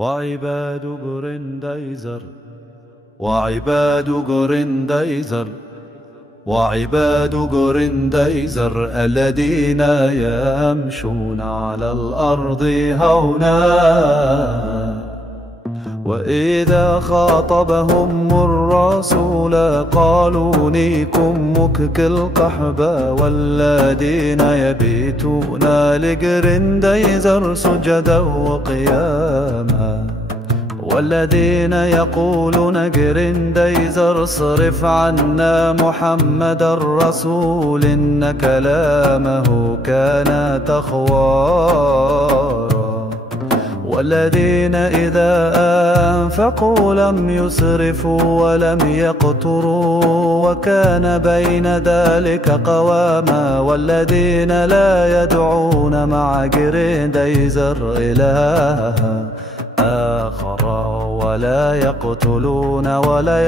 وعباد جرنديزر وعباد جرنديزر وعباد جرنديزر الذين يمشون على الأرض هونا، وإذا خاطبهم الرسول قالوا نيكم مكك القحبة، والذين يبيتون لجرنديزر سجدا وقياما، والذين يقولون جرنديزر اصرف عنا محمد الرسول إن كلامه كان تخوارا، والذين إذا أنفقوا لم يسرفوا ولم يقتروا وكان بين ذلك قواما، والذين لا يدعون مع جرنديزر إلها آخر ولا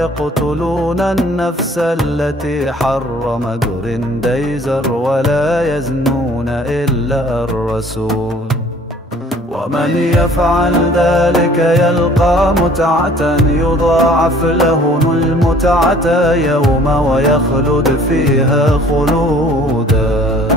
يقتلون النفس التي حرم جرنديزر ولا يزنون إلا الرسول، ومن يفعل ذلك يلقى متعة يضاعف له المتعة يوم ويخلد فيها خلودا.